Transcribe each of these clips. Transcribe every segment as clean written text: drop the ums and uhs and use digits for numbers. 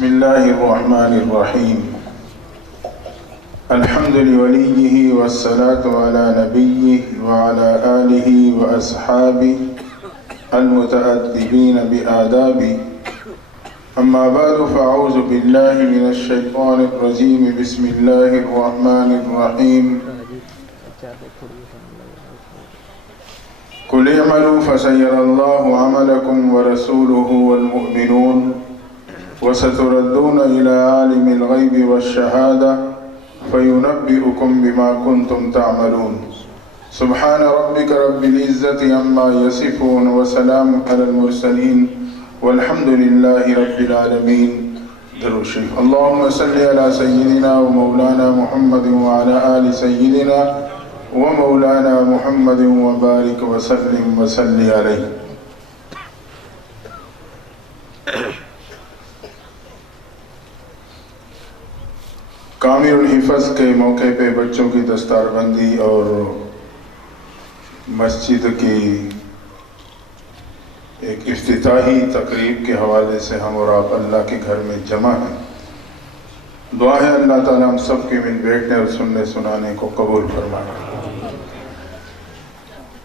بسم الله الرحمن الرحيم الحمد لوليه والصلاة على نبيه وعلى آله وأصحابه المتأدبين بآدابه أما بعد فأعوذ بالله من الشيطان الرجيم بسم الله الرحمن الرحيم قل اعملوا فسيرى الله عملكم ورسوله والمؤمنون وستردون إلى عالم الغيب والشهادة فينبئكم بما كنتم تعملون سبحان ربك رب العزة عما يصفون وسلام على المرسلين والحمد لله رب العالمين. درود شریف. اللهم صل على سيدنا ومولانا محمد وعلى آل سيدنا ومولانا محمد وبارك وسلم وصل عليه. کامل الحفظ کے موقع پہ بچوں کی دستار بندی اور مسجد کی ایک افتتاحی تقریب کے حوالے سے ہم اور آپ اللہ کے گھر میں جمع ہیں. دعا ہے اللہ تعالیٰ ہم سب کے مل بیٹھنے اور سننے سنانے کو قبول فرمائے.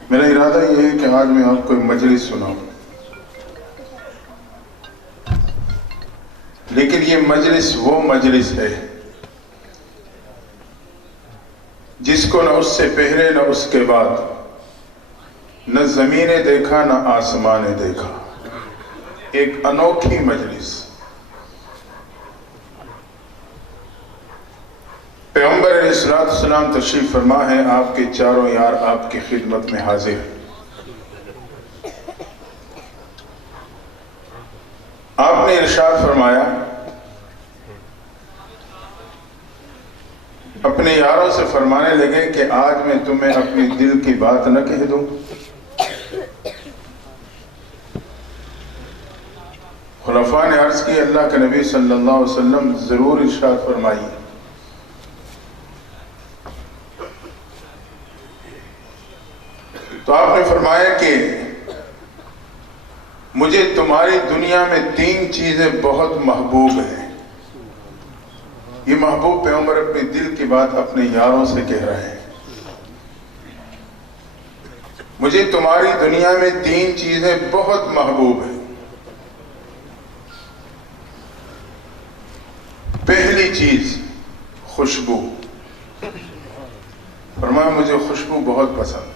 میرا ارادہ یہ ہے کہ آج میں آپ کو مجلس سناؤں، لیکن یہ مجلس وہ مجلس ہے جس کو نہ اس سے پہلے نہ اس کے بعد نہ زمین نے دیکھا نہ آسمان نے دیکھا. ایک انوکھی مجلس. پیغمبر علیہ السلام تشریف فرما ہے، آپ کے چاروں یار آپ کی خدمت میں حاضر. آپ نے ارشاد فرمایا، اپنے یاروں سے فرمانے لگے کہ آج میں تمہیں اپنی دل کی بات نہ کہہ دوں. خلفاء نے عرض کی اللہ کے نبی صلی اللہ علیہ وسلم ضرور ارشاد فرمائیے. تو آپ نے فرمایا کہ مجھے تمہاری دنیا میں 3 چیزیں بہت محبوب ہیں. یہ محبوب پیغمبر اپنے دل کی بات اپنے یاروں سے کہہ رہے ہیں. مجھے تمہاری دنیا میں 3 چیزیں بہت محبوب ہیں. پہلی چیز خوشبو. فرمایا مجھے خوشبو بہت پسند.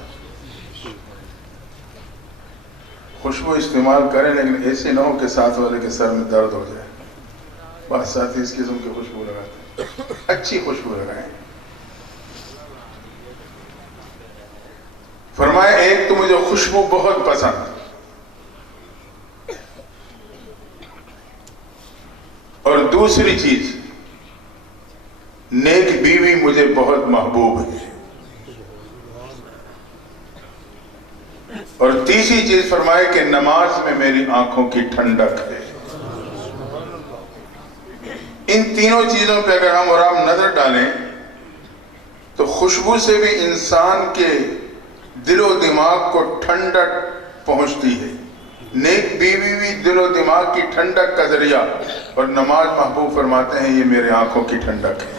خوشبو استعمال کریں لیکن ایسے نہ ہو کہ ساتھ والے کے سر میں درد ہو جائے. بعض ساتھی اس قسم کی خوشبو لگاتے ہیں. اچھی خوشبو لگائیں. فرمایا ایک تو مجھے خوشبو بہت پسند، اور دوسری چیز نیک بیوی مجھے بہت محبوب ہے، اور تیسری چیز فرمائے کہ نماز میں میری آنکھوں کی ٹھنڈک ہے. ان تینوں چیزوں پہ اگر ہم اور آپ نظر ڈالیں تو خوشبو سے بھی انسان کے دل و دماغ کو ٹھنڈک پہنچتی ہے. نیک بیوی بھی دل و دماغ کی ٹھنڈک کا ذریعہ، اور نماز محبوب فرماتے ہیں یہ میرے آنکھوں کی ٹھنڈک ہے.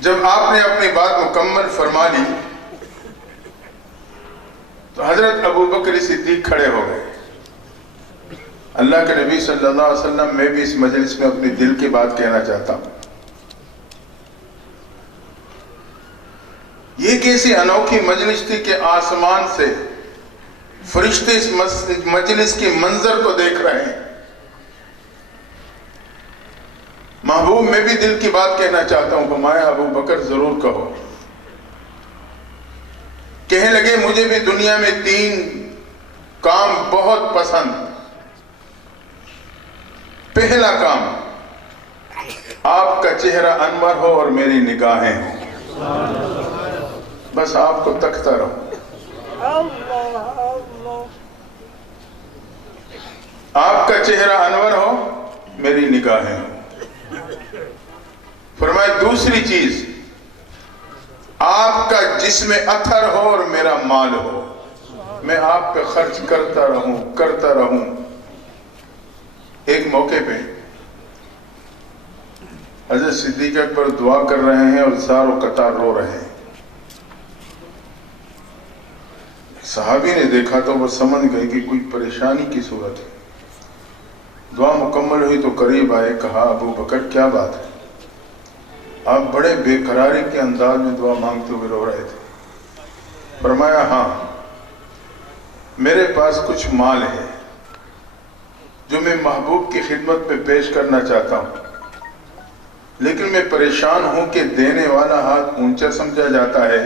جب آپ نے اپنی بات مکمل فرما لی تو حضرت ابو بکر صدیق کھڑے ہو گئے. اللہ کے نبی صلی اللہ علیہ وسلم، میں بھی اس مجلس میں اپنی دل کی بات کہنا چاہتا ہوں. یہ کیسی انوکھی مجلس تھی کہ آسمان سے فرشتے اس مجلس کی منظر کو دیکھ رہے ہیں. محبوب میں بھی دل کی بات کہنا چاہتا ہوں. فرمایا ابو بکر ضرور کہو. کہنے لگے مجھے بھی دنیا میں 3 کام بہت پسند. پہلا کام آپ کا چہرہ انور ہو اور میری نگاہیں ہوں. بس آپ کو تکتا رہو. آپ کا چہرہ انور ہو، میری نگاہیں ہوں. فرمایا دوسری چیز آپ کا جسم اطہر ہو اور میرا مال ہو. میں آپ پہ خرچ کرتا رہوں. ایک موقع پہ حضرت صدیق اکبر دعا کر رہے ہیں اور زار و قطار رو رہے ہیں. صحابی نے دیکھا تو وہ سمجھ گئے کہ کوئی پریشانی کی صورت ہے. دعا مکمل ہوئی تو قریب آئے, کہا ابو بکر کیا بات ہے؟ آپ بڑے بے قراری کے انداز میں دعا مانگتے ہوئے رو رہے تھے. فرمایا ہاں, میرے پاس کچھ مال ہے جو میں محبوب کی خدمت میں پیش کرنا چاہتا ہوں, لیکن میں پریشان ہوں کہ دینے والا ہاتھ اونچا سمجھا جاتا ہے,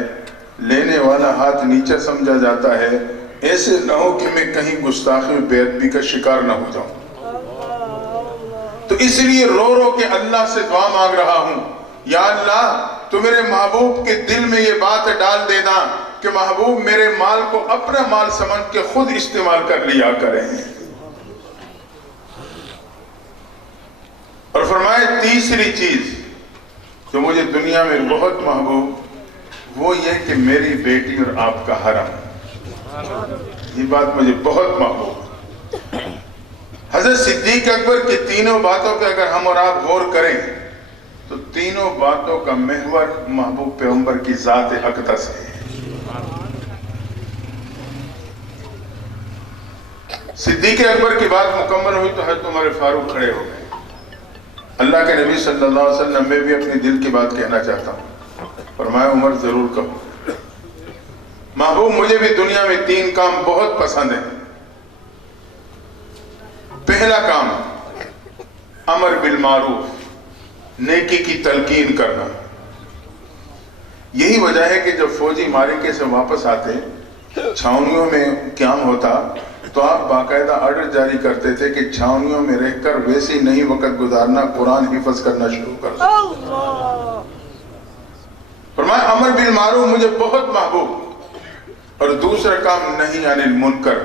لینے والا ہاتھ نیچا سمجھا جاتا ہے. ایسے نہ ہو کہ میں کہیں گستاخی بے ادبی کا شکار نہ ہو جاؤں. تو اس لیے رو رو کے اللہ سے دعا مانگ رہا ہوں, یا اللہ تو میرے محبوب کے دل میں یہ بات ڈال دینا کہ محبوب میرے مال کو اپنا مال سمجھ کے خود استعمال کر لیا کریں. اور فرمائے تیسری چیز جو مجھے دنیا میں بہت محبوب وہ یہ کہ میری بیٹی اور آپ کا حرم, یہ بات مجھے بہت محبوب. حضرت صدیق اکبر کی تینوں باتوں پہ اگر ہم اور آپ غور کریں تو تینوں باتوں کا محور محبوب پیغمبر کی ذات اقدس ہے. صدیق اکبر کی بات مکمل ہوئی تو حضرت عمر فاروق کھڑے ہو گئے. اللہ کے نبی صلی اللہ علیہ وسلم, میں بھی اپنی دل کی بات کہنا چاہتا ہوں. فرمایا عمر ضرور کہو. محبوب مجھے بھی دنیا میں 3 کام بہت پسند ہیں. پہلا کام امر بالمعروف, نیکی کی تلقین کرنا. یہی وجہ ہے کہ جب فوجی معرکے سے واپس آتے چھاونیوں میں قیام ہوتا تو آپ باقاعدہ آرڈر جاری کرتے تھے کہ چھاونیوں میں رہ کر ویسے نہیں وقت گزارنا, قرآن حفظ کرنا شروع کر دو. فرمایا امر بالمعروف مجھے بہت محبوب. اور دوسرا کام نہی عن المنکر,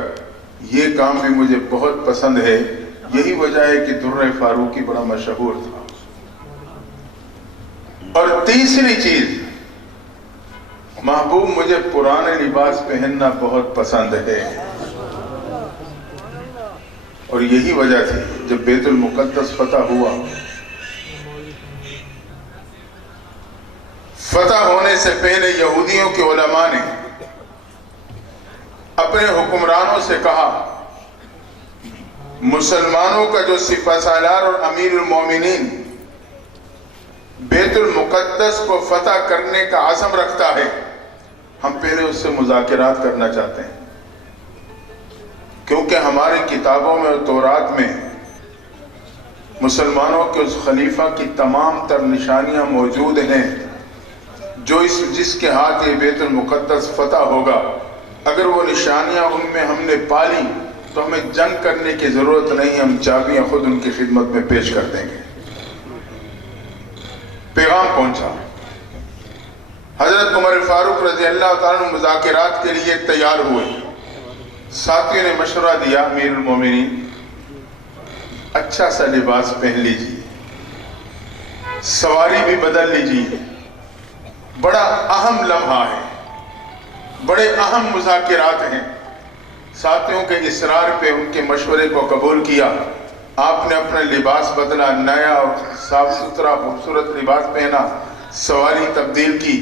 یہ کام بھی مجھے بہت پسند ہے. یہی وجہ ہے کہ درہ فاروقی بڑا مشہور تھا. اور تیسری چیز محبوب مجھے پرانے لباس پہننا بہت پسند ہے. اور یہی وجہ تھی جب بیت المقدس فتح ہوا, فتح ہونے سے پہلے یہودیوں کے علماء نے اپنے حکمرانوں سے کہا مسلمانوں کا جو سپہ سالار اور امیر المومنین بیت المقدس کو فتح کرنے کا عزم رکھتا ہے, ہم پہلے اس سے مذاکرات کرنا چاہتے ہیں, کیونکہ ہماری کتابوں میں اور تورات میں مسلمانوں کے اس خلیفہ کی تمام تر نشانیاں موجود ہیں جو جس کے ہاتھ یہ بیت المقدس فتح ہوگا. اگر وہ نشانیاں ان میں ہم نے پالی تو ہمیں جنگ کرنے کی ضرورت نہیں, ہم چابیاں خود ان کی خدمت میں پیش کر دیں گے. پیغام پہنچا. حضرت عمر فاروق رضی اللہ تعالیٰ عنہ مذاکرات کے لیے تیار ہوئے. ساتھیوں نے مشورہ دیا امیر المومنین اچھا سا لباس پہن لیجیے, سواری بھی بدل لیجیے, بڑا اہم لمحہ ہے, بڑے اہم مذاکرات ہیں. ساتھیوں کے اصرار پہ ان کے مشورے کو قبول کیا. آپ نے اپنا لباس بدلا, نیا اور صاف ستھرا خوبصورت لباس پہنا, سواری تبدیل کی,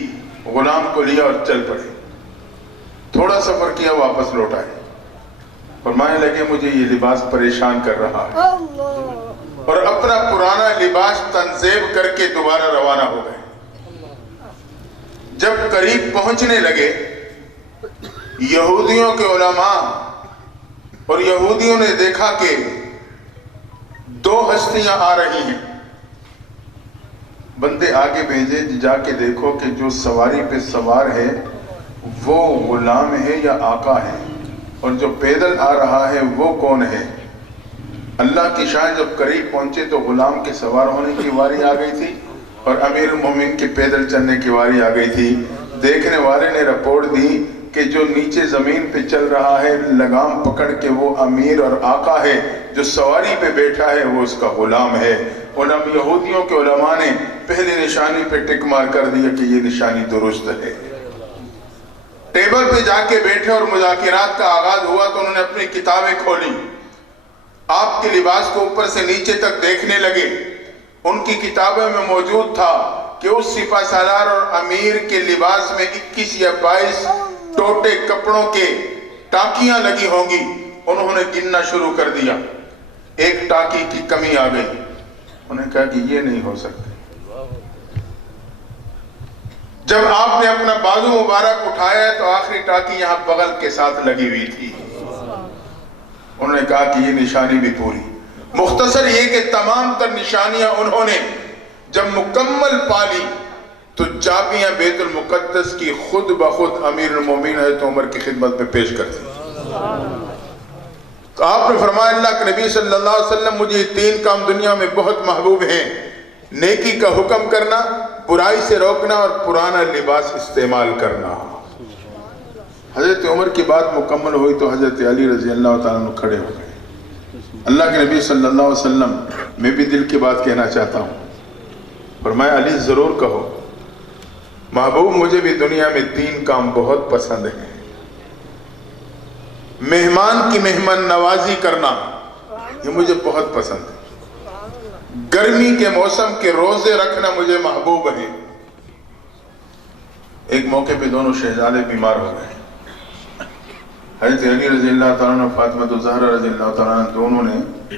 غلام کو لیا اور چل پڑے. تھوڑا سفر کیا, واپس لوٹ آئے. فرمانے لگے مجھے یہ لباس پریشان کر رہا ہے, اور اپنا پرانا لباس تنزیب کر کے دوبارہ روانہ ہو گئے. جب قریب پہنچنے لگے یہودیوں کے علماء اور یہودیوں نے دیکھا کہ 2 ہستیاں آ رہی ہیں. بندے آگے بھیجے, جا کے دیکھو کہ جو سواری پہ سوار ہے وہ غلام ہے یا آقا ہے, اور جو پیدل آ رہا ہے وہ کون ہے. اللہ کی شان جب قریب پہنچے تو غلام کے سوار ہونے کی واری آ گئی تھی اور امیر المومنین کے پیدل چلنے کی واری آ گئی تھی. دیکھنے والے نے رپورٹ دی کہ جو نیچے زمین پہ چل رہا ہے لگام پکڑ کے وہ امیر اور آقا ہے, جو سواری پہ بیٹھا ہے وہ اس کا غلام ہے. اور اب یہودیوں کے علماء نے پہلی نشانی پہ ٹک مار کر دیا کہ یہ نشانی درست ہے. ٹیبل پہ جا کے بیٹھے اور مذاکرات کا آغاز ہوا تو انہوں نے اپنی کتابیں کھولی، آپ کے لباس کو اوپر سے نیچے تک دیکھنے لگے۔ ان کی کتابوں میں موجود تھا کہ اس سپہ سالار اور امیر کے لباس میں 21 یا 22 ٹوٹے کپڑوں کے ٹاکیاں لگی ہوں گی۔ انہوں نے گننا شروع کر دیا، ایک ٹاکی کی کمی آ گئی۔ انہوں نے کہا کہ یہ نہیں ہو سکتا۔ جب آپ نے اپنا بازو مبارک اٹھایا تو آخری ٹاکی یہاں بغل کے ساتھ لگی ہوئی تھی۔ انہوں نے کہا کہ یہ نشانی بھی پوری۔ مختصر یہ کہ تمام تر نشانیاں انہوں نے جب مکمل پالی تو چابیاں بیت المقدس کی خود بخود امیر المومنین حضرت عمر کی خدمت میں پیش کر دی۔ تو آپ نے فرمایا اللہ کے نبی صلی اللہ علیہ وسلم مجھے 3 کام دنیا میں بہت محبوب ہیں، نیکی کا حکم کرنا، برائی سے روکنا اور پرانا لباس استعمال کرنا۔ حضرت عمر کی بات مکمل ہوئی تو حضرت علی رضی اللہ تعالیٰ عنہ کھڑے ہو گئے۔ اللہ کے نبی صلی اللہ علیہ وسلم میں بھی دل کی بات کہنا چاہتا ہوں۔ فرمایا علی ضرور کہو۔ محبوب مجھے بھی دنیا میں 3 کام بہت پسند ہیں، مہمان کی مہمان نوازی کرنا یہ مجھے بہت پسند ہے، گرمی کے موسم کے روزے رکھنا مجھے محبوب ہے۔ ایک موقع پہ دونوں شہزادے بیمار ہو گئے، حضرت علی رضی اللہ تعالیٰ عنہ فاطمہ الزہرا رضی اللہ تعالیٰ عنہ دونوں نے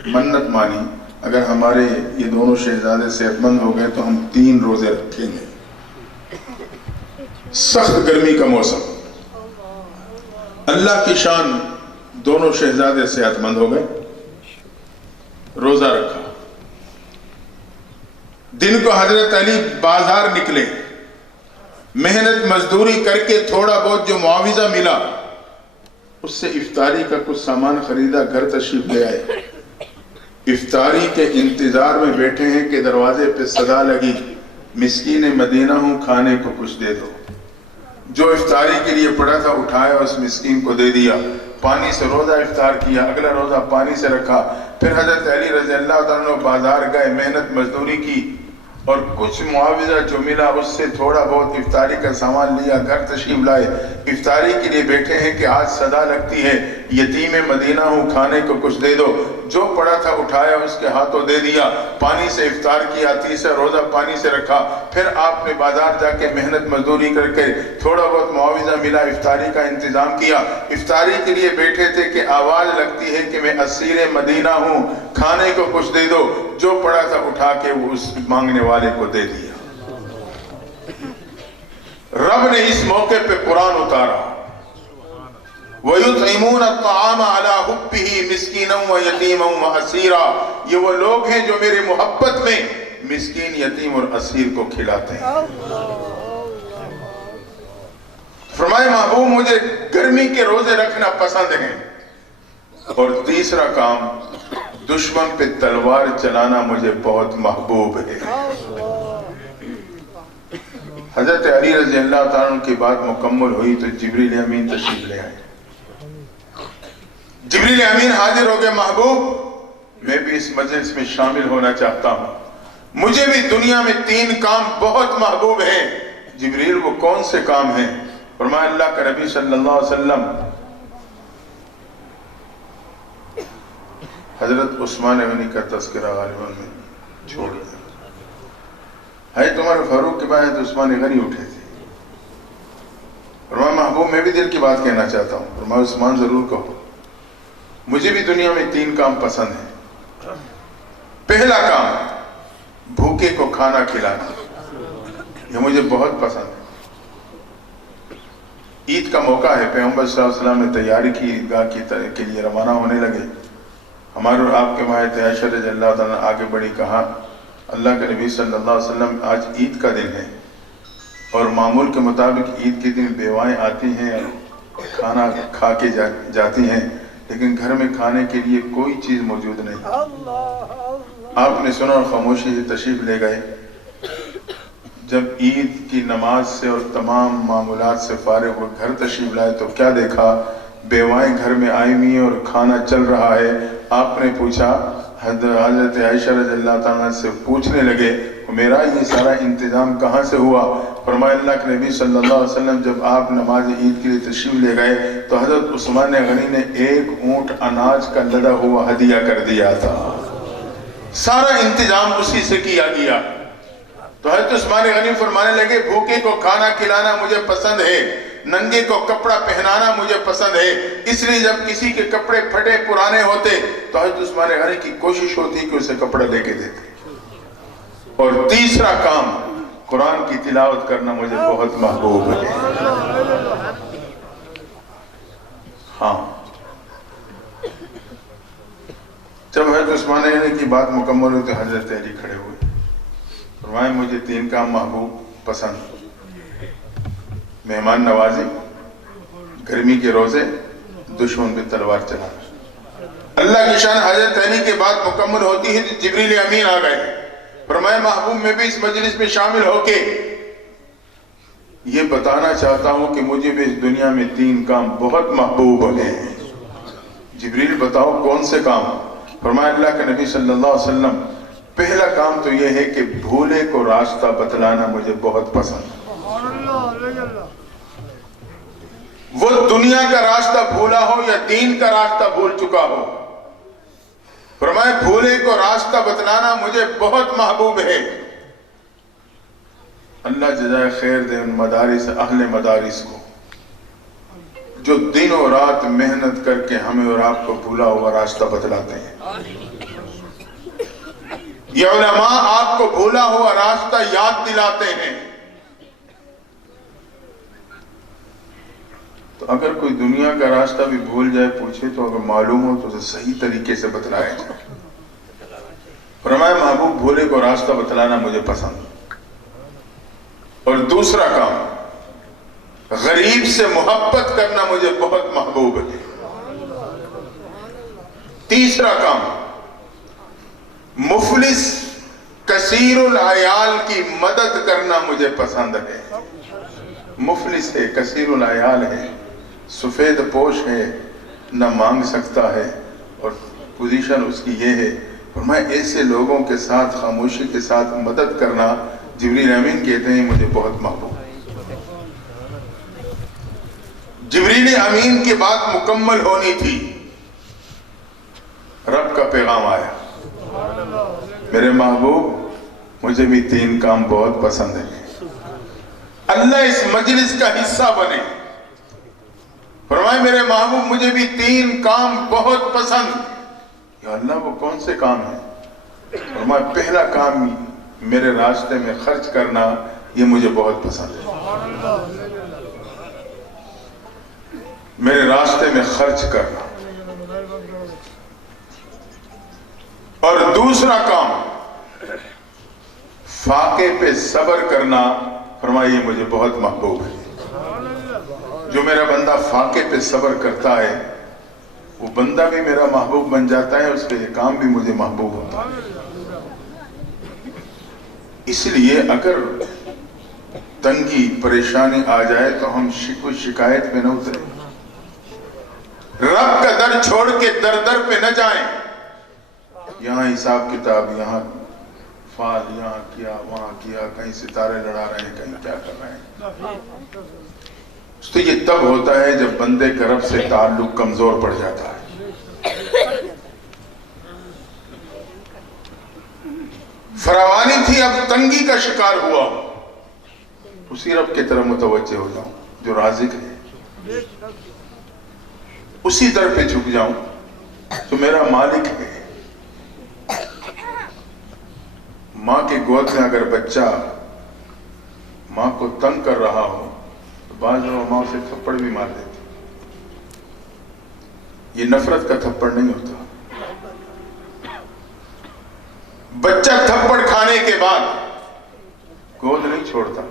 منت مانی اگر ہمارے یہ دونوں شہزادے صحت مند ہو گئے تو ہم 3 روزے رکھیں گے۔ سخت گرمی کا موسم، اللہ کی شان، دونوں شہزادے صحت مند ہو گئے، روزہ رکھا۔ دن کو حضرت علی بازار نکلے، محنت مزدوری کر کے تھوڑا بہت جو معاوضہ ملا اس سے افطاری کا کچھ سامان خریدا، گھر تشریف لے آئے۔ افطاری کے انتظار میں بیٹھے ہیں کہ دروازے پہ صدا لگی مسکین مدینہ ہوں کھانے کو کچھ دے دو۔ جو افطاری کے لیے پڑا تھا اٹھایا اس مسکین کو دے دیا، پانی سے روزہ افطار کیا، اگلا روزہ پانی سے رکھا۔ پھر حضرت علی رضی اللہ تعالیٰ عنہ بازار گئے، محنت مزدوری کی اور کچھ معاوضہ جو ملا اس سے تھوڑا بہت افطاری کا سامان لیا، گھر تشریف لائے۔ افطاری کے لیے بیٹھے ہیں کہ آج صدا لگتی ہے یتیم مدینہ ہوں کھانے کو کچھ دے دو۔ جو پڑا تھا اٹھایا اس کے ہاتھوں دے دیا، پانی سے افطار کیا، تیسرا روزہ پانی سے رکھا۔ پھر آپ نے بازار جا کے محنت مزدوری کر کے تھوڑا بہت معاوضہ ملا، افطاری کا انتظام کیا۔ افطاری کے لیے بیٹھے تھے کہ آواز لگتی ہے کہ میں اسیر مدینہ ہوں کھانے کو کچھ دے دو۔ جو پڑا تھا اٹھا کے وہ اس مانگنے والے کو دے دیا۔ رب نے اس موقع پہ قرآن اتارا، وَيُطْعِمُونَ الطَّعَامَ عَلَى حُبِّهِ مِسْكِينًا وَيَتِيمًا وَأَسِيرًا، یہ وہ لوگ ہیں جو میرے محبت میں مسکین، یتیم اور اسیر کو کھلاتے ہیں۔ فرمائے محبوب مجھے گرمی کے روزے رکھنا پسند ہیں، اور تیسرا کام دشمن پہ تلوار چلانا مجھے بہت محبوب ہے۔ حضرت علی رضی اللہ تعالیٰ عنہ کی بات مکمل ہوئی تو جبریل امین تشریف لے آئے۔ جبریل امین حاضر ہو گئے، محبوب میں بھی اس مجلس میں شامل ہونا چاہتا ہوں، مجھے بھی دنیا میں 3 کام بہت محبوب ہیں۔ جبریل وہ کون سے کام ہیں؟ فرمایا اللہ کا نبی صلی اللہ علیہ وسلم حضرت عثمان غنی کا تذکرہ غالباً میں چھوڑ دیا ہے، تمہارے فاروق کے بعد عثمان غنی اٹھے تھے۔ فرمایا محبوب میں بھی دل کی بات کہنا چاہتا ہوں۔ فرمایا عثمان ضرور کہو، مجھے بھی دنیا میں 3 کام پسند ہیں۔ پہلا کام بھوکے کو کھانا کھلانا، یہ مجھے بہت پسند ہے۔ عید کا موقع ہے، پیغمبر صلی اللہ علیہ وسلم نے تیاری کی، عیدگاہ کے لیے روانہ ہونے لگے۔ ہمارے اور آپ کے ماں عائشہ رضی اللہ تعالیٰ آگے بڑھی، کہا اللہ کے نبی صلی اللہ علیہ وسلم آج عید کا دن ہے اور معمول کے مطابق عید کے دن بیوائیں آتی ہیں کھانا کھا کے جاتی ہیں، لیکن گھر میں کھانے کے لیے کوئی چیز موجود نہیں۔ آپ نے سنا اور خاموشی سے تشریف لے گئے۔ جب عید کی نماز سے اور تمام معمولات سے فارغ ہو گھر تشریف لائے تو کیا دیکھا؟ بیوائیں گھر میں آئی ہوئی ہیں اور کھانا چل رہا ہے۔ آپ نے پوچھا، حضرت عائشہ رضی اللہ تعالیٰ سے پوچھنے لگے، میرا یہ سارا انتظام کہاں سے ہوا؟ فرمایا اللہ کے نبی صلی اللہ علیہ وسلم جب آپ نماز عید کے لیے تشریف لے گئے تو حضرت عثمان غنی نے 1 اونٹ اناج کا لدا ہوا ہدیہ کر دیا تھا. سارا انتظام اسی سے کیا گیا. تو حضرت عثمان غنی فرمانے لگے بھوکے کو کھانا کھلانا مجھے پسند ہے، ننگے کو کپڑا پہنانا مجھے پسند ہے، اس لیے جب کسی کے کپڑے پھٹے پرانے ہوتے تو حضرت عثمان غنی کی کوشش ہوتی کہ اسے کپڑا لے کے دیتے. اور تیسرا کام، قرآن کی تلاوت کرنا مجھے بہت محبوب ہے. ہاں، جب حضرت عثمان غنی کی بات مکمل ہوئی تو حضرت علی کھڑے ہوئے. فرمائے مجھے 3 کام محبوب پسند: مہمان نوازی، گرمی کے روزے، دشمن پہ تلوار چلانا. اللہ کی شان حضرت علی کے بعد مکمل ہوتی ہے تو جبریل امین آ گئے. فرمایا محبوب میں بھی اس مجلس میں شامل ہو کے یہ بتانا چاہتا ہوں کہ مجھے بھی اس دنیا میں 3 کام بہت محبوب ہیں. جبریل بتاؤ کون سے کام؟ فرمایا اللہ کے نبی صلی اللہ علیہ وسلم پہلا کام تو یہ ہے کہ بھولے کو راستہ بتلانا مجھے بہت پسند. وہ دنیا کا راستہ بھولا ہو یا دین کا راستہ بھول چکا ہو، فرمائے بھولے کو راستہ بتلانا مجھے بہت محبوب ہے. اللہ جزائے خیر دے ان مدارس، اہل مدارس کو جو دن و رات محنت کر کے ہمیں اور آپ کو بھولا ہوا راستہ بتلاتے ہیں. یہ علماء آپ کو بھولا ہوا راستہ یاد دلاتے ہیں. تو اگر کوئی دنیا کا راستہ بھی بھول جائے پوچھے تو اگر معلوم ہو تو اسے صحیح طریقے سے بتلائے جائے. فرمایا محبوب بھولے کو راستہ بتلانا مجھے پسند. اور دوسرا کام، غریب سے محبت کرنا مجھے بہت محبوب ہے. تیسرا کام، مفلس کثیر العیال کی مدد کرنا مجھے پسند ہے. مفلس ہے، کثیر العیال ہے، سفید پوش ہے، نہ مانگ سکتا ہے اور پوزیشن اس کی یہ ہے. فرمایا ایسے لوگوں کے ساتھ خاموشی کے ساتھ مدد کرنا، جبریل امین کہتے ہیں مجھے بہت محبوب. جبریل امین کی بات مکمل ہونی تھی، رب کا پیغام آیا، میرے محبوب مجھے بھی 3 کام بہت پسند ہیں، اللہ اس مجلس کا حصہ بنے. فرمائے میرے محبوب مجھے بھی 3 کام بہت پسند. یا اللہ وہ کون سے کام ہیں؟ فرمائے پہلا کام میرے راستے میں خرچ کرنا، یہ مجھے بہت پسند ہے. میرے راستے میں خرچ کرنا. اور دوسرا کام فاقے پہ صبر کرنا، فرمائے یہ مجھے بہت محبوب ہے. جو میرا بندہ فاقے پہ صبر کرتا ہے وہ بندہ بھی میرا محبوب بن جاتا ہے، اس کا یہ کام بھی مجھے محبوب ہوتا ہے. اس لیے اگر تنگی پریشانی آ جائے تو ہم شکایت پہ نہ اتریں. رب کا در چھوڑ کے در در پہ نہ جائیں. یہاں حساب کتاب، یہاں فال، یہاں کیا وہاں کیا، کہیں ستارے لڑا رہے ہیں، کہیں کیا کر رہے ہیں. تو یہ تب ہوتا ہے جب بندے کا رب سے تعلق کمزور پڑ جاتا ہے. فراوانی تھی اب تنگی کا شکار ہوا، اسی رب کی طرف متوجہ ہو جاؤں جو رازق ہے، اسی در پہ جھک جاؤں جو میرا مالک ہے. ماں کی گود میں اگر بچہ ماں کو تنگ کر رہا ہو تو بعض ماں اسے تھپڑ بھی مار دیتی. یہ نفرت کا تھپڑ نہیں ہوتا. بچہ تھپڑ کھانے کے بعد گود نہیں چھوڑتا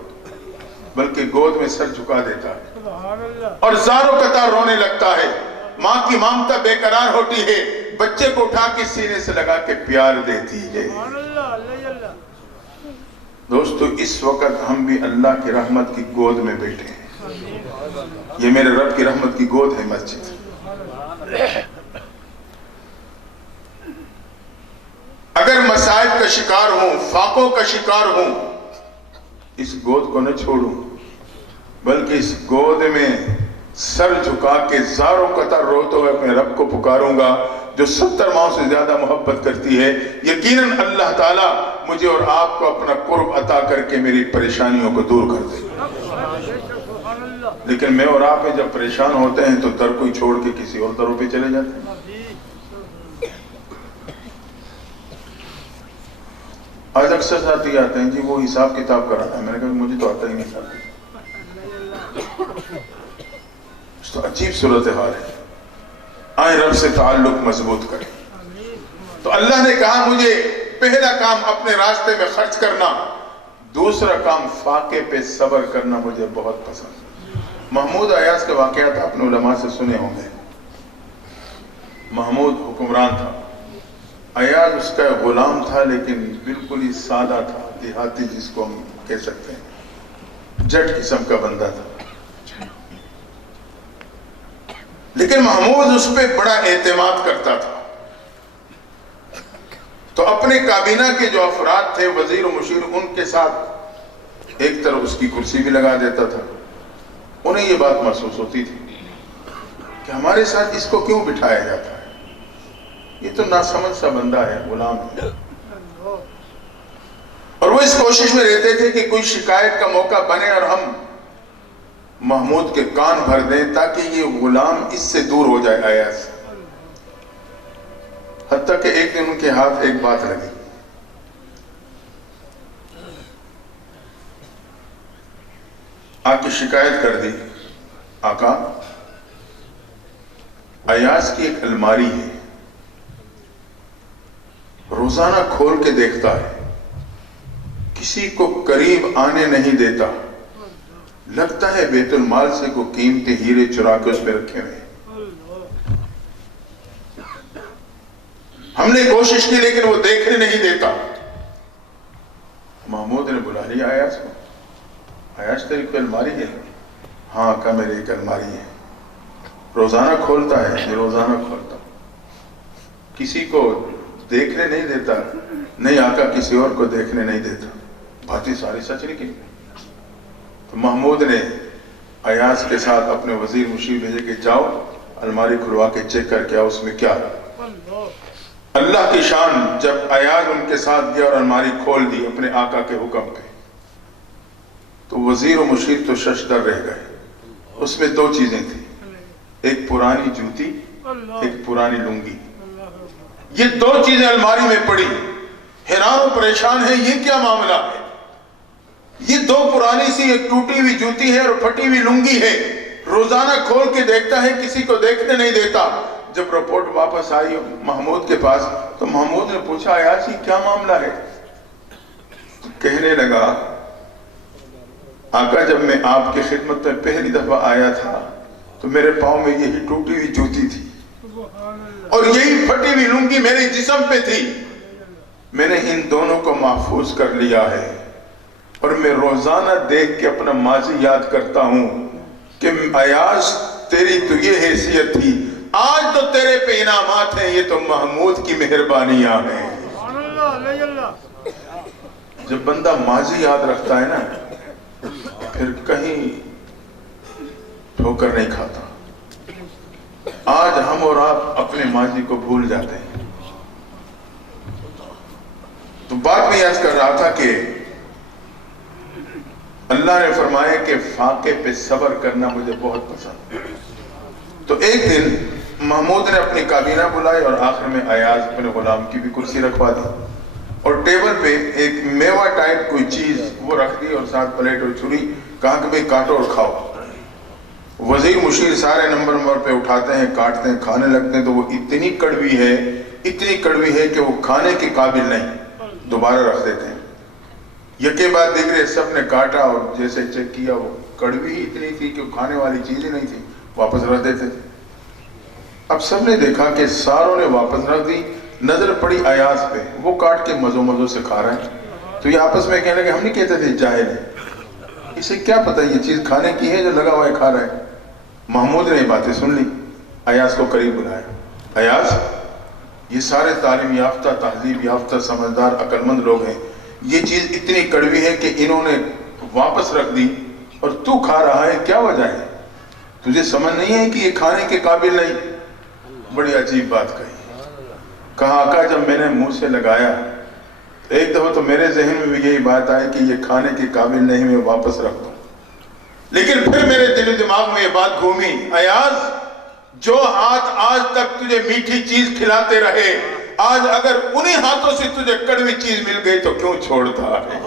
بلکہ گود میں سر جھکا دیتا ہے اور زاروں قطار رونے لگتا ہے. ماں کی ممتا بے قرار ہوتی ہے، بچے کو اٹھا کے سینے سے لگا کے پیار دیتی ہے. دوستو اس وقت ہم بھی اللہ کی رحمت کی گود میں بیٹھے ہیں. یہ میرے رب کی رحمت کی گود ہے مسجد. اگر مصائب کا کا شکار ہوں، فاقوں کا شکار ہوں، اس گود کو نہ چھوڑوں، بلکہ اس گود میں سر جھکا کے زاروں قطر روتے ہوئے اپنے رب کو پکاروں گا جو 70 ماؤں سے زیادہ محبت کرتی ہے۔ یقیناً اللہ تعالیٰ مجھے اور آپ کو اپنا قرب عطا کر کے میری پریشانیوں کو دور کر دے۔ لیکن میں اور آپ جب پریشان ہوتے ہیں تو در کوئی چھوڑ کے کسی اور دروں پہ چلے جاتے ہیں۔ آج اکثر ساتھی آتے ہیں جی وہ حساب کتاب کرانا ہے، میں نے کہا مجھے تو آتا ہی نہیں تھا۔ تو عجیب صورتحال ہے، آئیں رب سے تعلق مضبوط کریں۔ تو اللہ نے کہا مجھے پہلا کام اپنے راستے میں خرچ کرنا، دوسرا کام فاقے پہ صبر کرنا مجھے بہت پسند۔ محمود ایاز کے واقعات آپ نے علماء سے سنے ہوں گے۔ محمود حکمران تھا، ایاز اس کا غلام تھا، لیکن بالکل ہی سادہ تھا، دیہاتی جس کو ہم کہہ سکتے ہیں، جٹ قسم کا بندہ تھا۔ لیکن محمود اس پہ بڑا اعتماد کرتا تھا، تو اپنے کابینہ کے جو افراد تھے وزیر و مشیر، ان کے ساتھ ایک طرف اس کی کرسی بھی لگا دیتا تھا۔ انہیں یہ بات محسوس ہوتی تھی کہ ہمارے ساتھ اس کو کیوں بٹھایا جاتا ہے، یہ تو ناسمجھ سا بندہ ہے، غلام ہے۔ اور وہ اس کوشش میں رہتے تھے کہ کوئی شکایت کا موقع بنے اور ہم محمود کے کان بھر دیں تاکہ یہ غلام اس سے دور ہو جائے ایاز سے۔ حتیٰ کہ ایک دن ان کے ہاتھ ایک بات لگی، آ کے شکایت کر دی، آقا ایاز کی ایک الماری ہے، روزانہ کھول کے دیکھتا ہے، کسی کو قریب آنے نہیں دیتا، لگتا ہے بیت المال سے کوئی قیمتی ہیرے چرا کے اس پہ رکھے ہوئے۔ ہم نے کوشش کی لیکن وہ دیکھنے نہیں دیتا۔ محمود نے بلا لیا ایاز کو، ایاز تیری کوئی الماری ہے؟ ہاں کہا میری ایک الماری ہے، روزانہ کھولتا ہے؟ یہ روزانہ کھولتا، کسی کو دیکھنے نہیں دیتا؟ نہیں آقا کسی اور کو دیکھنے نہیں دیتا۔ باتیں ساری سچ نکلی۔ تو محمود نے ایاز کے ساتھ اپنے وزیر مشیر بھیجے کہ جاؤ الماری کھلوا کے چیک کر کے آؤ اس میں کیا ہے۔ اللہ کی شان، جب ایاز ان کے ساتھ گیا اور الماری کھول دی اپنے آقا کے حکم پہ، تو وزیر و مشیر تو ششدر رہ گئے۔ اس میں دو چیزیں تھیں، ایک پرانی جوتی، ایک پرانی لنگی۔ یہ دو چیزیں الماری میں پڑی، حیران و پریشان ہے یہ کیا معاملہ ہے؟ یہ دو پرانی سی ایک ٹوٹی ہوئی جوتی ہے اور پھٹی ہوئی لنگی ہے، روزانہ کھول کے دیکھتا ہے، کسی کو دیکھنے نہیں دیتا۔ جب رپورٹ واپس آئی محمود کے پاس تو محمود نے پوچھا ایاز یہ کیا معاملہ ہے؟ تو کہنے لگا آقا جب میں آپ کی خدمت میں پہلی دفعہ آیا تھا تو میرے پاؤں میں یہی ٹوٹی ہوئی جوتی تھی اور یہی پھٹی ہوئی لنگی میرے جسم پہ تھی، میں نے ان دونوں کو محفوظ کر لیا ہے اور میں روزانہ دیکھ کے اپنا ماضی یاد کرتا ہوں کہ ایاز تیری تو یہ حیثیت تھی، آج تو تیرے پہ انعامات ہیں، یہ تو محمود کی مہربانیاں ہیں۔ جب بندہ ماضی یاد رکھتا ہے نا پھر کہیں ٹھوکر نہیں کھاتا۔ آج ہم اور آپ اپنے ماضی کو بھول جاتے ہیں۔ تو بات میں یاد کر رہا تھا کہ اللہ نے فرمایا کہ فاقے پہ صبر کرنا مجھے بہت پسند۔ تو ایک دن محمود نے اپنی کابینہ بلائی اور آخر میں ایاز اپنے غلام کی بھی کرسی رکھوا دی اور ٹیبل پہ ایک میوہ ٹائپ کوئی چیز وہ رکھ دی اور ساتھ پلیٹ اور چھری، کہا کہ بھئی کاٹو اور کھاؤ۔ وزیر مشیر سارے نمبر پہ اٹھاتے ہیں، کاٹتے ہیں، کھانے لگتے ہیں تو وہ اتنی کڑوی ہے کہ وہ کھانے کے قابل نہیں، دوبارہ رکھ دیتے ہیں۔ یکے بعد دیگرے سب نے کاٹا اور جیسے چیک کیا وہ کڑوی ہی اتنی تھی کہ کھانے والی چیز ہی نہیں تھی، واپس رکھ دیتے تھے۔ اب سب نے دیکھا کہ ساروں نے واپس رکھ دی، نظر پڑی ایاز پہ، وہ کاٹ کے مزوں سے کھا رہے ہیں۔ تو یہ آپس میں کہنے لگے ہم نہیں کہتے تھے جاہل ہے، اسے کیا پتہ یہ چیز کھانے کی ہے جو لگا ہوا ہے کھا رہا ہے۔ محمود نے یہ باتیں سن لی، ایاز کو قریب بلایا، ایاز یہ سارے تعلیم یافتہ، تہذیب یافتہ، سمجھدار، عقل مند لوگ ہیں، یہ چیز اتنی کڑوی ہے کہ انہوں نے واپس رکھ دی اور تو کھا رہا ہے، کیا وجہ ہے؟ تجھے سمجھ نہیں ہے کہ یہ کھانے کے قابل نہیں؟ بڑی عجیب بات کہی. کہا آقا جب میں نے منہ سے لگایا ایک دفعہ تو میرے ذہن میں بھی یہی بات آئی کہ یہ کھانے کے قابل نہیں، میں واپس رکھ دوں. لیکن پھر میرے دل و دماغ میں یہ بات گھومی، ایاز جو ہاتھ آج تک تجھے میٹھی چیز کھلاتے رہے، آج اگر انہی ہاتھوں سے تجھے کڑوی چیز مل گئی تو کیوں چھوڑتا ہے؟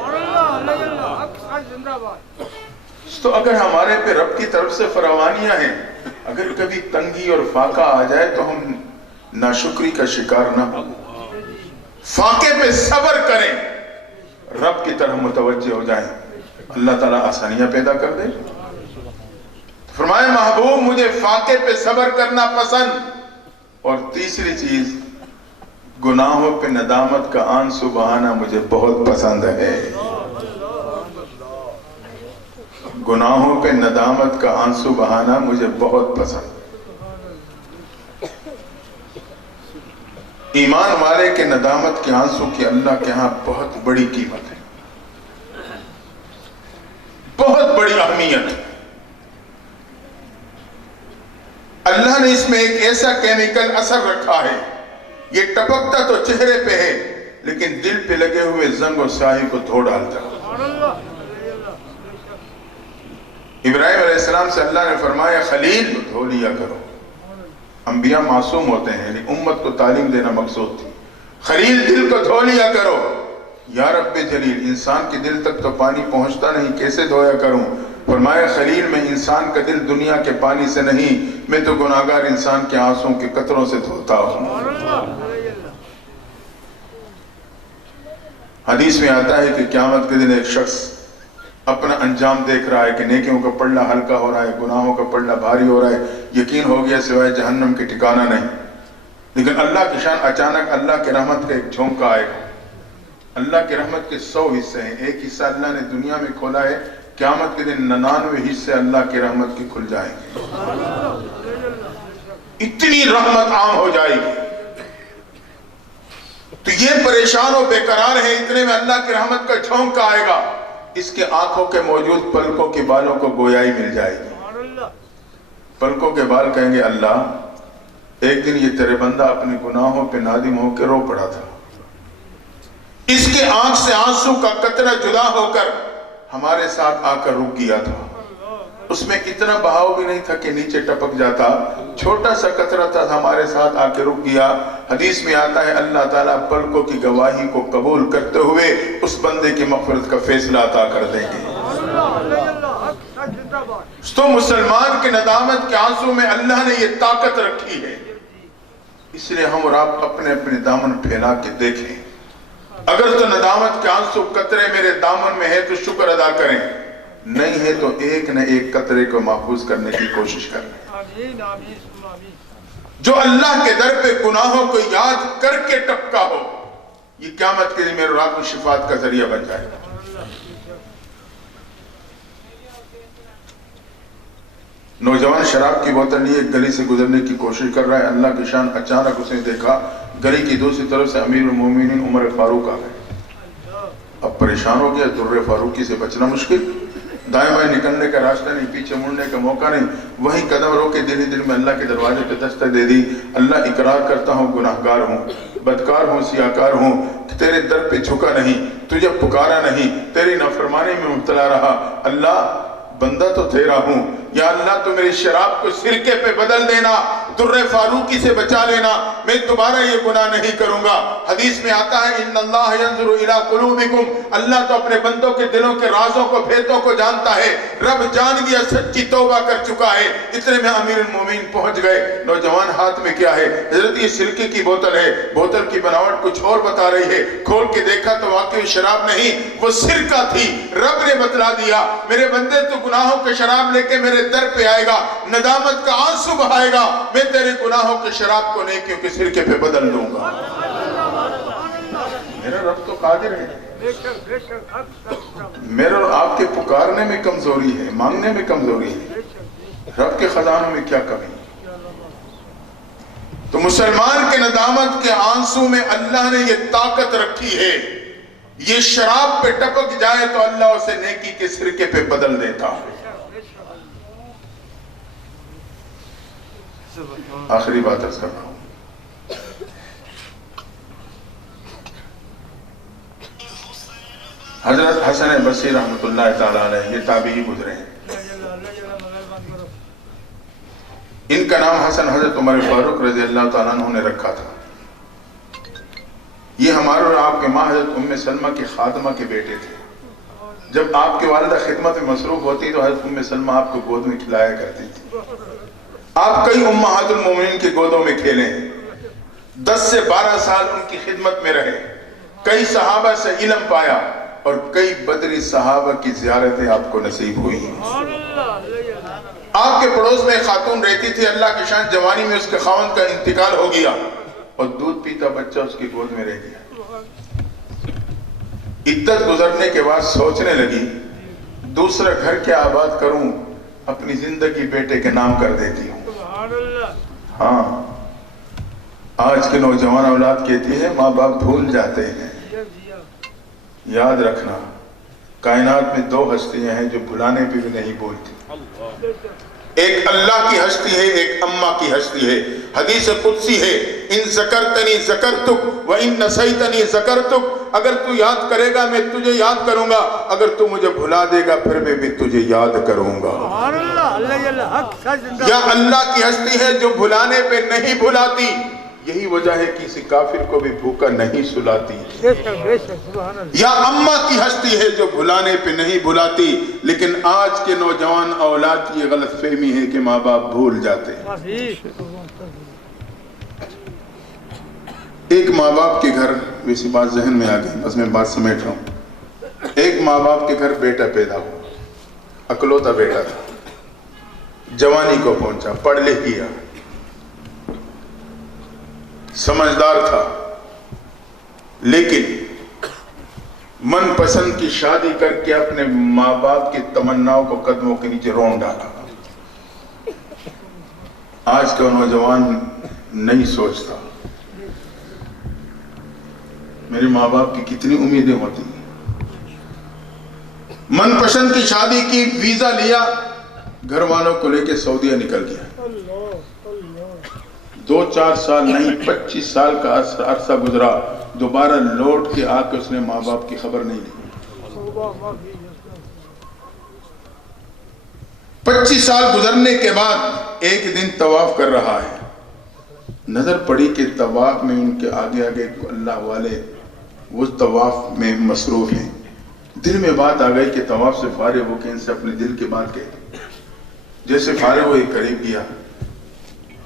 تو اگر ہمارے پہ رب کی طرف سے فراوانیاں ہیں، اگر کبھی تنگی اور فاقہ آ جائے تو ہم ناشکری کا شکار نہ ہوں، فاقے پہ صبر کریں، رب کی طرح متوجہ ہو جائیں، اللہ تعالیٰ آسانیاں پیدا کر دے. فرمائے محبوب مجھے فاقے پہ صبر کرنا پسند. اور تیسری چیز، گناہوں پہ ندامت کا آنسو بہانا مجھے بہت پسند ہے. گناہوں پہ ندامت کا آنسو بہانا مجھے بہت پسند. ایمان والے کے ندامت کے آنسو کی اللہ کے ہاں بہت بڑی قیمت ہے، بہت بڑی اہمیت ہے. اللہ نے اس میں ایک ایسا کیمیکل اثر رکھا ہے، یہ ٹپکتا تو چہرے پہ ہے لیکن دل پہ لگے ہوئے زنگ و سیاہی کو دھو ڈالتا ہے. ابراہیم علیہ السلام سے اللہ نے فرمایا خلیل دھو لیا کرو. انبیاء معصوم ہوتے ہیں، یعنی امت کو تعلیم دینا مقصود تھی. خلیل دل کو دھو لیا کرو. یا رب جلیل انسان کے دل تک تو پانی پہنچتا نہیں، کیسے دھویا کروں؟ فرمایا خلیل میں انسان کا دل دنیا کے پانی سے نہیں، میں تو گناہگار انسان کے آنسوں کے قطروں سے دھوتا ہوں. حدیث میں آتا ہے کہ قیامت کے دن ایک شخص اپنا انجام دیکھ رہا ہے کہ نیکیوں کا پلڑا ہلکا ہو رہا ہے، گناہوں کا پلڑا بھاری ہو رہا ہے، یقین ہو گیا سوائے جہنم کے ٹھکانہ نہیں. لیکن اللہ کی شان اچانک اللہ کے رحمت کا ایک جھونکا آئے گا. اللہ کے رحمت کے 100 حصے ہیں، ایک حصہ اللہ نے دنیا میں کھولا ہے، قیامت کے دن 99 حصے اللہ کے رحمت کے کھل جائیں گے. اتنی رحمت عام ہو جائے گی. تو یہ پریشان و بے قرار ہے، اتنے میں اللہ کی رحمت کا جھونکا آئے گا، اس کے آنکھوں کے موجود پلکوں کے بالوں کو گویائی مل جائے گی. پلکوں کے بال کہیں گے اللہ ایک دن یہ تیرے بندہ اپنے گناہوں پہ نادم ہو کے رو پڑا تھا، اس کے آنکھ سے آنسو کا قطرہ جدا ہو کر ہمارے ساتھ آ کر رک گیا تھا. اس میں اتنا بہاؤ بھی نہیں تھا کہ نیچے ٹپک جاتا، چھوٹا سا قطرہ تھا، ہمارے ساتھ آ کے رک گیا. حدیث میں آتا ہے اللہ تعالیٰ پلکوں کی گواہی کو قبول کرتے ہوئے اس بندے کی مغفرت کا فیصلہ عطا کر دیں گے. تو مسلمان کے ندامت کے آنسو میں اللہ نے یہ طاقت رکھی ہے، اس لیے ہم اور آپ اپنے اپنے دامن پھیلا کے دیکھیں. اگر تو ندامت کے آنسو قطرے میرے دامن میں ہے تو شکر ادا کریں، نہیں ہے تو ایک نہ ایک قطرے کو محفوظ کرنے کی کوشش کریں. جو اللہ کے در پہ گناہوں کو یاد کر کے ٹپکا ہو، یہ قیامت کے لیے میرے رات کو شفاعت کا ذریعہ بن جائے گا. نوجوان شراب کی بوتل لیے ایک گلی سے گزرنے کی کوشش کر رہا ہے، اللہ کی شان اچانک اس نے دیکھا گلی کی دوسری طرف سے امیر المومنین عمر فاروق آ گئے. اب پریشان ہو گیا، در فاروقی سے بچنا مشکل، دائیں بائیں نکلنے کا راستہ نہیں، پیچھے مڑنے کا موقع نہیں. وہیں قدم روکے دل ہی دل میں اللہ کے دروازے پہ دستک دے دی، اللہ اقرار کرتا ہوں گناہگار ہوں، بدکار ہوں، سیاہکار ہوں، تیرے در پہ جھکا نہیں، تجھے پکارا نہیں، تیری نافرمانی میں مبتلا رہا. اللہ بندہ تو تیرا ہوں، یا اللہ تو میری شراب کو سرکے پہ بدل دینا، در فاروقی سے بچا لینا، میں دوبارہ یہ گناہ نہیں کروں گا. حدیث میں آتا ہے ان اللہ ینظر الی قلوبکم، اللہ تو اپنے بندوں کے دلوں کے رازوں کو بھیتوں کو جانتا ہے. رب جان گیا سچی توبہ کر چکا ہے. اتنے میں امیر المومنین پہنچ گئے. نوجوان ہاتھ میں کیا ہے؟ حضرت یہ سرکے کی بوتل ہے، بوتل کی بناوٹ کچھ اور بتا رہی ہے. کھول کے دیکھا تو واقعی شراب نہیں، وہ سرکہ تھی. رب نے بتلا دیا میرے بندے تو گناہوں کے شراب لے کے میرے در پہ آئے گا، ندامت کا آنسو بہائے گا، میں تیرے گناہوں کے شراب کو نیکیوں کے سرکے پہ بدل دوں گا. میرا رب تو قادر ہے. میرے اور آپ کے پکارنے میں کمزوری ہے، مانگنے میں کمزوری ہے، رب کے خزانوں میں کیا کمی. تو مسلمان کے ندامت کے آنسو میں اللہ نے یہ طاقت رکھی ہے، یہ شراب پہ ٹپک جائے تو اللہ اسے نیکی کے سرکے پہ بدل دیتا ہے۔ آخری بات عرض کر رہا ہوں، حضرت حسن بصری رحمۃ اللہ تعالیٰ علیہ یہ تابعی گزرے ہیں، ان کا نام حسن حضرت عمر فاروق رضی اللہ تعالیٰ عنہ نے رکھا تھا۔ یہ ہمارے اور آپ کے ماں حضرت ام سلمہ کی خادمہ کے بیٹے تھے۔ جب آپ کی والدہ خدمت میں مصروف ہوتی تو حضرت ام سلمہ آپ کو گود میں کھلایا کرتی تھی۔ آپ کئی امہات المومنین کی گودوں میں کھیلے ہیں، 10 سے 12 سال ان کی خدمت میں رہے، کئی صحابہ سے علم پایا اور کئی بدری صحابہ کی زیارتیں آپ کو نصیب ہوئی۔ آپ کے پڑوس میں ایک خاتون رہتی تھی، اللہ کی شان جوانی میں اس کے خاوند کا انتقال ہو گیا اور دودھ پیتا بچہ اس کی گود میں رہ گیا۔ عدت گزرنے کے بعد سوچنے لگی دوسرا گھر کیا آباد کروں، اپنی زندگی بیٹے کے نام کر دیتی ہوں۔ ہاں، آج کے نوجوان اولاد کہتی ہے ماں باپ بھول جاتے ہیں۔ یاد رکھنا کائنات میں 2 ہستیاں ہیں جو بھلانے پہ بھی نہیں بولتی، ایک اللہ کی ہستی ہے، ایک اماں کی ہستی ہے۔ حدیث قدسی ہے، ان ذکرتنی ذکرتک وان نسیتنی ذکرتک، اگر تو یاد کرے گا میں تجھے یاد کروں گا، اگر تو مجھے بھلا دے گا پھر میں بھی تجھے یاد کروں گا۔ یا اللہ کی ہستی ہے جو بھلانے پہ نہیں بھلاتی، یہی وجہ ہے کسی کافر کو بھی بھوکا نہیں سلاتی۔ یا اماں کی ہستی ہے جو بھلانے پہ نہیں بھلاتی، لیکن آج کے نوجوان اولاد کی غلط فہمی ہے کہ ماں باپ بھول جاتے ہیں۔ ایک ماں باپ کے گھر، ویسی بات ذہن میں آ گئی بس میں بات سمیٹ رہا ہوں، ایک ماں باپ کے گھر بیٹا پیدا ہوا، اکلوتا بیٹا تھا، جوانی کو پہنچا، پڑھ لکھ گیا، سمجھدار تھا، لیکن من پسند کی شادی کر کے اپنے ماں باپ کی تمناؤں کو قدموں کے نیچے رون ڈالا۔ آج کا نوجوان نہیں سوچتا میرے ماں باپ کی کتنی امیدیں ہوتی ہیں۔ من پسند کی شادی کی، ویزا لیا، گھر والوں کو لے کے سعودیہ نکل گیا۔ 2-4 سال نہیں 25 سال کا عرصہ گزرا، دوبارہ لوٹ کے آ کے اس نے ماں باپ کی خبر نہیں لی۔ 25 سال گزرنے کے بعد ایک دن طواف کر رہا ہے، نظر پڑی کہ طواف میں ان کے آگے آگے اللہ والے وہ طواف میں مصروف ہیں۔ دل میں بات آ گئی کہ طواف سے فارغ ہو کے ان سے اپنے دل کی بات کہے۔ جیسے فارغ ہوئے قریب گیا،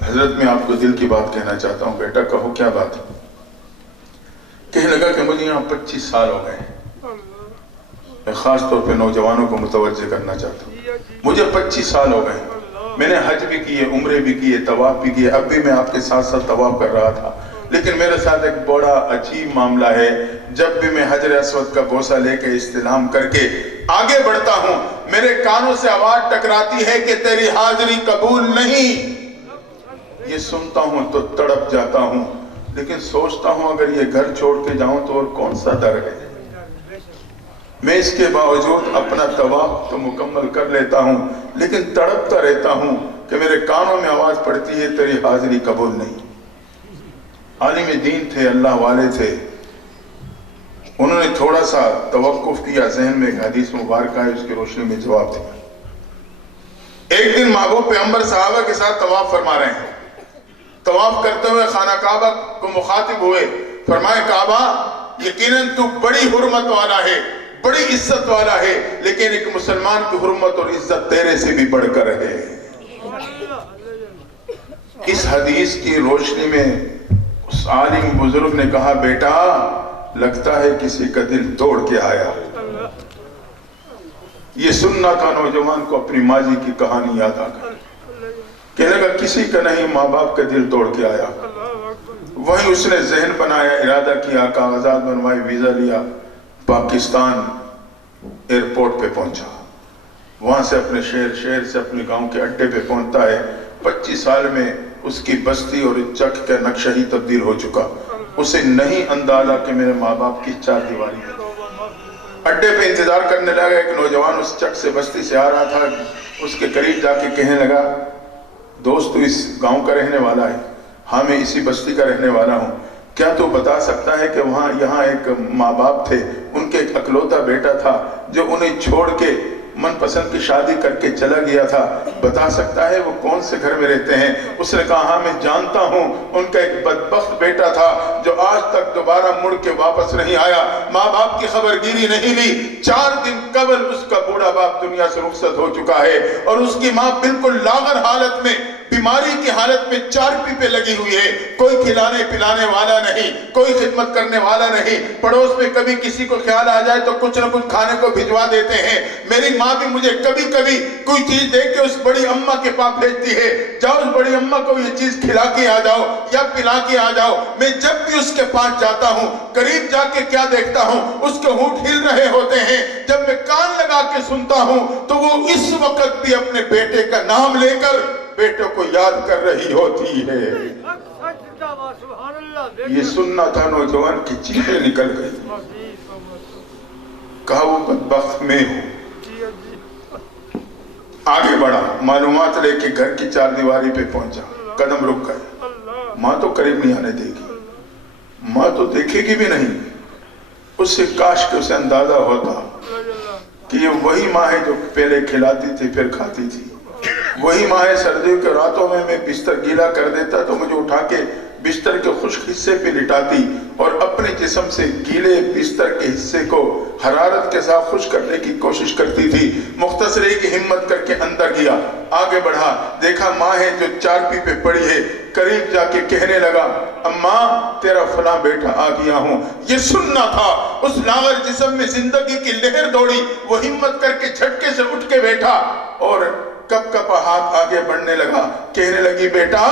حضرت میں آپ کو دل کی بات کہنا چاہتا ہوں۔ بیٹا کہو کیا بات ہے؟ کہنے لگا کہ مجھے یہاں 25 سال ہو گئے، میں خاص طور پہ نوجوانوں کو متوجہ کرنا چاہتا ہوں، مجھے 25 سال ہو گئے، میں نے حج بھی کیے، عمرے بھی کیے، طواف بھی کیے، اب بھی میں آپ کے ساتھ ساتھ طواف کر رہا تھا، لیکن میرے ساتھ ایک بڑا عجیب معاملہ ہے، جب بھی میں حجر اسود کا بوسہ لے کے استلام کر کے آگے بڑھتا ہوں، میرے کانوں سے آواز ٹکراتی ہے کہ تیری حاضری قبول نہیں۔ یہ سنتا ہوں تو تڑپ جاتا ہوں، لیکن سوچتا ہوں اگر یہ گھر چھوڑ کے جاؤں تو اور کون سا در ہے۔ میں اس کے باوجود اپنا طواف تو مکمل کر لیتا ہوں، لیکن تڑپتا رہتا ہوں کہ میرے کانوں میں آواز پڑتی ہے تیری حاضری قبول نہیں۔ عالم دین تھے، اللہ والے تھے، انہوں نے تھوڑا سا توقف کیا، ذہن میں ایک حدیث مبارکہ ہے، اس کی روشنی میں جواب دیا۔ ایک دن محبوب پیغمبر صحابہ کے ساتھ طواف فرما رہے ہیں، طواف کرتے ہوئے خانہ کعبہ کو مخاطب ہوئے، فرمائے کعبہ یقیناً تو بڑی حرمت والا ہے، بڑی عزت والا ہے، لیکن ایک مسلمان کی حرمت اور عزت تیرے سے بھی بڑھ کر ہے۔ اس حدیث کی روشنی میں اس عالم بزرگ نے کہا بیٹا لگتا ہے کسی کا دل توڑ کے آیا۔ یہ سننا تھا نوجوان کو اپنی ماضی کی کہانی یاد آ کر، کہنے لگا کسی کا نہیں، ماں باپ کا دل توڑ کے آیا۔ وہیں اس نے ذہن بنایا، ارادہ کیا، کاغذات بنوائے، ویزا لیا، پاکستان ایئرپورٹ پہ پہنچا، وہاں سے اپنے شہر سے اپنے گاؤں کے اڈے پہ پہنچتا ہے۔ 25 سال میں اس کی بستی اور چک کا نقشہ ہی تبدیل ہو چکا. اسے نہیں اندازہ کہ میرے ماں باپ کی چار دیواری ہے. اڈے پہ انتظار کرنے لگا. ایک نوجوان اس چک سے بستی سے آ رہا تھا. اس کے قریب جا کے کہنے لگا دوست تو اس گاؤں کا رہنے والا ہے؟ ہاں میں اسی بستی کا رہنے والا ہوں. کیا تو بتا سکتا ہے کہ یہاں ایک ماں باپ تھے, ان کے ایک اکلوتا بیٹا تھا جو انہیں چھوڑ کے من پسند کی شادی کر کے چلا گیا تھا, بتا سکتا ہے وہ کون سے گھر میں رہتے ہیں؟ اس نے کہا ہاں میں جانتا ہوں, ان کا ایک بدبخت بیٹا تھا جو آج تک دوبارہ مڑ کے واپس نہیں آیا, ماں باپ کی خبر گیری نہیں لی. 4 دن قبل اس کا بوڑھا باپ دنیا سے رخصت ہو چکا ہے اور اس کی ماں بالکل لاغر حالت میں, بیماری کی حالت میں چارپی پہ لگی ہوئی ہے. کوئی کھلانے پلانے والا نہیں, کوئی خدمت کرنے والا نہیں. پڑوس میں کبھی کسی کو خیال آ جائے تو کچھ نہ کچھ کھانے کو بھجوا دیتے ہیں. میری ماں بھی مجھے کبھی کبھی کوئی چیز دیکھ کے اس بڑی اماں کے پاس بھیجتی ہے, جاؤ اس بڑی اماں کو یہ چیز کھلا کے آ جاؤ یا پلا کے آ جاؤ. میں جب بھی اس کے پاس جاتا ہوں قریب جا کے کیا دیکھتا ہوں, اس کے ہونٹ ہل رہے ہوتے ہیں. جب میں کان لگا کے سنتا ہوں تو وہ اس وقت بھی اپنے بیٹے کا نام لے کر بیٹے کو یاد کر رہی ہوتی ہے. یہ سننا تھا. نوجوان کی چیخیں نکل گئی. کہا وہ بدبخت میں ہوں. آگے بڑھا, معلومات لے کے گھر کی چار دیواری پہ پہنچا. قدم رک گئے. ماں تو قریب نہیں آنے دے گی, ماں تو دیکھے گی بھی نہیں. اس سے کاش کہ اسے اندازہ ہوتا کہ یہ وہی ماں ہے جو پہلے کھلاتی تھی پھر کھاتی تھی. وہی ماں ہے سردیوں کے راتوں میں بستر گیلا کر دیتا تو مجھے اٹھا کے بستر کے خشک حصے پہ لٹاتی اور اپنے جسم سے گیلے بستر کے حصے کو حرارت کے ساتھ خشک کرنے کی کوشش کرتی تھی. مختصر کی ہمت کر کے اندر گیا, آگے بڑھا, دیکھا ماں ہے جو چارپی پہ پڑی ہے. قریب جا کے کہنے لگا اماں تیرا فلاں بیٹا آ گیا ہوں. یہ سننا تھا. اس لاغر جسم میں زندگی کی لہر دوڑی. وہ ہمت کر کے جھٹکے سے اٹھ کے بیٹھا اور کپ کپا ہاتھ آگے بڑھنے لگا. کہنے لگی بیٹا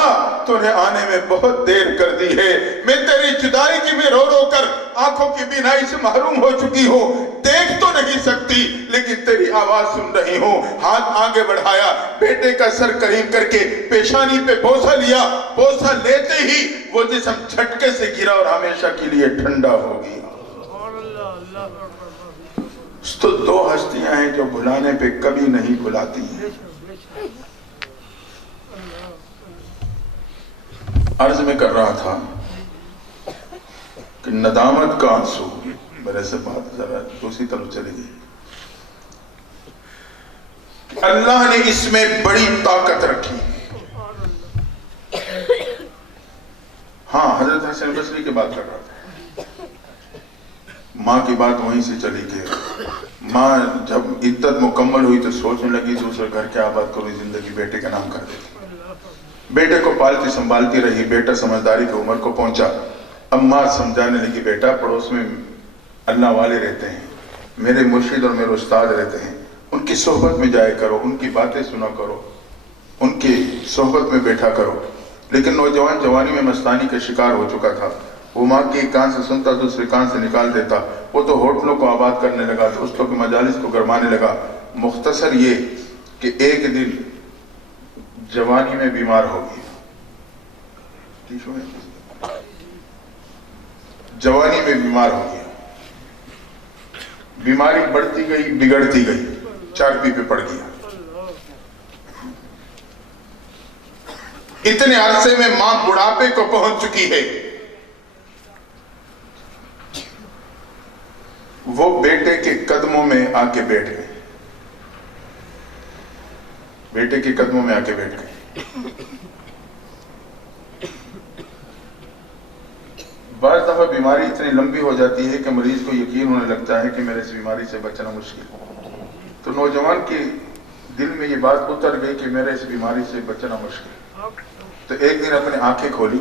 تو نے آنے میں بہت دیر کر دی ہے. میں تیری جدائی کی میں رو رو کر آنکھوں کی بینائی سے محروم ہو چکی ہوں. دیکھ تو نہیں سکتی لیکن تیری آواز سن رہی ہوں. ہاتھ آگے بڑھایا, بیٹے کا سر قریب کر کے پیشانی پہ بوسہ لیا. بوسہ لیتے ہی وہ جسم جھٹکے سے گرا اور ہمیشہ کے لیے ٹھنڈا ہو گیا. تو 2 ہستیاں ہیں جو بھلانے پہ کبھی نہیں بھلاتی ہیں. عرض میں کر رہا تھا کہ ندامت کا آنسو, میرے سے بات ذرا دوسری طرف چلی گئی. اللہ نے اس میں بڑی طاقت رکھی. ہاں حضرت حسن بصری کی بات کر رہا تھا. ماں کی بات وہیں سے چلی گئی. ماں جب عدت مکمل ہوئی تو سوچنے لگی دوسرے گھر کیا آباد کروں, زندگی بیٹے کا نام کر دیتی. بیٹے کو پالتی سنبھالتی رہی. بیٹا سمجھداری کی عمر کو پہنچا. اب ماں سمجھانے لگی بیٹا پڑوس میں اللہ والے رہتے ہیں, میرے مرشد اور میرے استاد رہتے ہیں, ان کی صحبت میں جائے کرو, ان کی باتیں سنا کرو, ان کی صحبت میں بیٹھا کرو. لیکن نوجوان جوانی میں مستانی کا شکار ہو چکا تھا. وہ ماں کی ایک کان سے سنتا دوسرے کان سے نکال دیتا. وہ تو ہوٹلوں کو آباد کرنے لگا, دوستوں کے مجالس کو گرمانے لگا. مختصر یہ کہ ایک دن جوانی میں بیمار ہو گیا. جوانی میں بیمار ہو گیا. بیماری بڑھتی گئی, بگڑتی گئی, چارپی پہ پڑ گیا. اتنے عرصے میں ماں بڑھاپے کو پہنچ چکی ہے. وہ بیٹے کے قدموں میں آ کے بیٹھ گئی. بیٹے کے قدموں میں آ کے بیٹھ گئی. بعض دفعہ بیماری اتنی لمبی ہو جاتی ہے کہ مریض کو یقین ہونے لگتا ہے کہ میرے اس بیماری سے بچنا مشکل ہے. تو نوجوان کے دل میں یہ بات اتر گئی کہ میرے اس بیماری سے بچنا مشکل. تو ایک دن اپنے آنکھیں کھولی,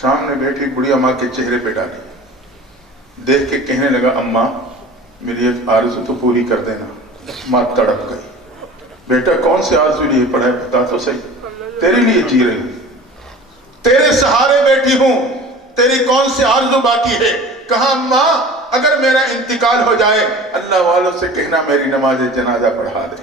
سامنے بیٹھی بڑھیا ماں کے چہرے پہ ڈالی, دیکھ کے کہنے لگا اماں میری ایک آرزو تو پوری کر دینا. ماں تڑپ گئی. بیٹا کون سے آرزو لیے پڑھا ہے بتا تو صحیح, تیرے لیے جی رہی ہوں, تیرے سہارے بیٹھی ہوں, تیری کون سے آرزو باقی ہے. کہا اماں اگر میرا انتقال ہو جائے اللہ والوں سے کہنا میری نماز جنازہ پڑھا دے.